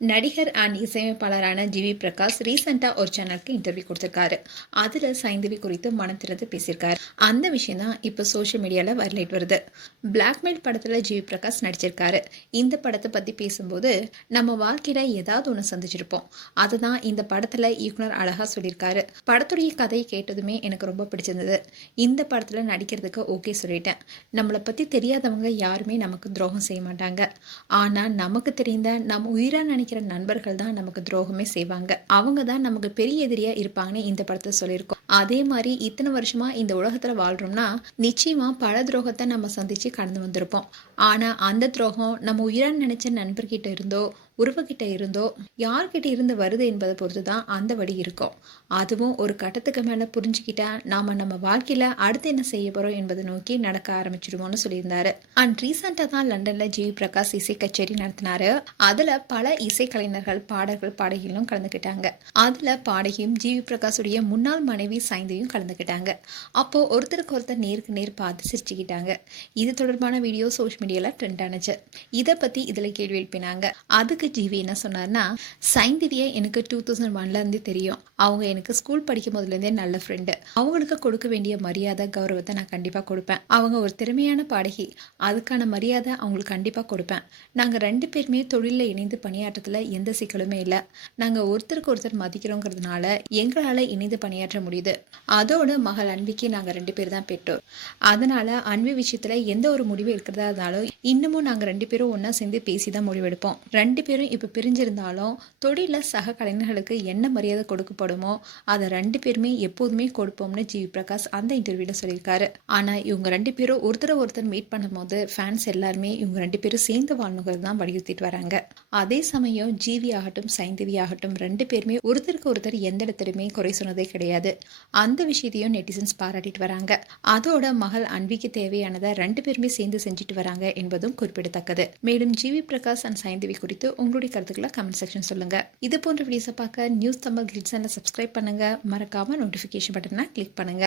நடிகர் and இசையமைப்பாளரான GV Prakash ரீசெண்டாக ஒரு சேனலுக்கு இன்டர்வியூ கொடுத்திருக்காரு. அதில் சைந்தவி குறித்து மனம் திறந்து பேசியிருக்காரு. அந்த விஷயம் தான் இப்போ சோஷியல் மீடியாவில் வைரலைட் வருது. பிளாக்மெயில் படத்தில் ஜிவி பிரகாஷ் நடிச்சிருக்காரு. இந்த படத்தை பற்றி பேசும்போது நம்ம வாழ்க்கையில் ஏதாவது ஒன்று சந்திச்சிருப்போம். அதுதான் இந்த படத்தில் இயக்குனர் அழகாக சொல்லியிருக்காரு. படத்துடைய கதையை கேட்டதுமே எனக்கு ரொம்ப பிடிச்சிருந்தது. இந்த படத்தில் நடிக்கிறதுக்கு ஓகே சொல்லிட்டேன். நம்மளை பற்றி தெரியாதவங்க யாருமே நமக்கு துரோகம் செய்ய மாட்டாங்க. ஆனால் நமக்கு தெரிந்த நம்ம உயிராக நினைக்கிற நண்பர்கள் தான் நமக்கு துரோகமே செய்வாங்க. அவங்க தான் நமக்கு பெரிய எதிரியா இருப்பாங்கன்னு இந்த படத்தை சொல்லியிருக்கோம். அதே மாதிரி இத்தனை வருஷமா இந்த உலகத்துல வாழ்றோம்னா நிச்சயமா பல துரோகத்தை நம்ம சந்திச்சு கடந்து வந்திருப்போம். ஆனா அந்த துரோகம் நம்ம உயிரா நினைச்ச நண்பர்கிட்ட இருந்தோ உறவுகிட்ட இருந்தோ யார்கிட்ட இருந்து வருது என்பதை பொறுத்து தான் அந்த வழி இருக்கும். அதுவும் ஒரு கட்டத்துக்கு மேல புரிஞ்சுக்கிட்டா நாம நம்ம வாழ்க்கையில அடுத்து என்ன செய்ய போறோம் என்பதை நோக்கி நடக்க ஆரம்பிச்சிடுவோம்னு சொல்லியிருந்தாரு. அண்ட் ரீசெண்டா தான் லண்டன்ல ஜிவி பிரகாஷ் இசை கச்சேரி நடத்தினாரு. அதுல பல இசைக்கலைஞர்கள் பாடல்கள் பாடகிகளும் கலந்துக்கிட்டாங்க. அதுல பாடகியும் ஜிவி பிரகாஷுடைய முன்னாள் மனைவி சைந்தியும் கலந்துக்கிட்டாங்க. அப்போ ஒருத்தருக்கு ஒருத்தர் நேருக்கு நேர் பார்த்து சிரிச்சுக்கிட்டாங்க. இது தொடர்பான வீடியோ சோஷியல் மீடியால ட்ரெண்ட் ஆனிச்சு. இதை பத்தி இதுல கேள்வி எழுப்பினாங்க. அதுக்கு ஜிவி என்ன சொன்னார்னா, சைந்திவியை எனக்கு 2001ல இருந்து தெரியும். அவங்க எனக்கு ஸ்கூல் படிக்கும் போதுல இருந்தே நல்ல ஃப்ரெண்டு. அவங்களுக்கு கொடுக்க வேண்டிய மரியாதை கௌரவத்தை நான் கண்டிப்பா கொடுப்பேன். அவங்க ஒரு திறமையான பாடகி, அதுக்கான மரியாதை அவங்களுக்கு கண்டிப்பா கொடுப்பேன். நாங்க 2 பேருமே தொழில இணைந்து பணியாற்றத்துல எந்த சிக்கலுமே இல்லை. நாங்க ஒருத்தருக்கு ஒருத்தர் மதிக்கிறோங்கிறதுனால எங்களால இணைந்து பணியாற்ற முடியுது. அதோட மகள் அன்விக்கு நாங்க 2 பேர் தான் பெற்றோர். அதனால அன்வி விஷயத்துல எந்த ஒரு முடிவு இருக்கிறதா இருந்தாலும் இன்னமும் நாங்க 2 பேரும் ஒன்னா சேர்ந்து பேசிதான் முடிவெடுப்போம். 2 பேரும் இப்ப பிரிஞ்சிருந்தாலும் தொழில சக கலைஞர்களுக்கு என்ன மரியாதை கொடுக்கப்படுமோ அதை 2 பேருமே எப்போதுமே கொடுப்போம்னு ஜிவி பிரகாஷ் அந்த இன்டர்வியூல சொல்லியிருக்காரு. ஆனா இவங்க 2 பேரும் ஒருத்தர் மீட் பண்ணும்போது ஃபேன்ஸ் எல்லாருமே இவங்க 2 பேரும் சேர்ந்து வாழ்னுங்கிறது தான் வலியுறுத்திட்டு வராங்க. அதே சமயம் ஜிவி ஆகட்டும் சைந்தவி ஆகட்டும் 2 பேருமே ஒருத்தருக்கு ஒருத்தர் எந்த இடத்துலையுமே குறை சொன்னதே கிடையாது. அந்த விஷயத்தையும் நெட்டிசன்ஸ் பாராட்டிட்டு வராங்க. அதோட மகள் அன்விக்கு தேவையானதை 2 பேருமே சேர்ந்து செஞ்சுட்டு வராங்க என்பதும் குறிப்பிடத்தக்கது. மேலும் ஜிவி பிரகாஷ் அண்ட் சைந்தவி குறித்து உங்களுடைய கருத்துக்களை கமெண்ட் செக்ஷன் சொல்லுங்க. இது போன்ற வீடியோஸை பார்க்க நியூஸ் தமிழ் கிளிட்ஸ் சேனலை சப்ஸ்கிரைப் பண்ணுங்க. மறக்காம நோட்டிபிகேஷன் பட்டனை கிளிக் பண்ணுங்க.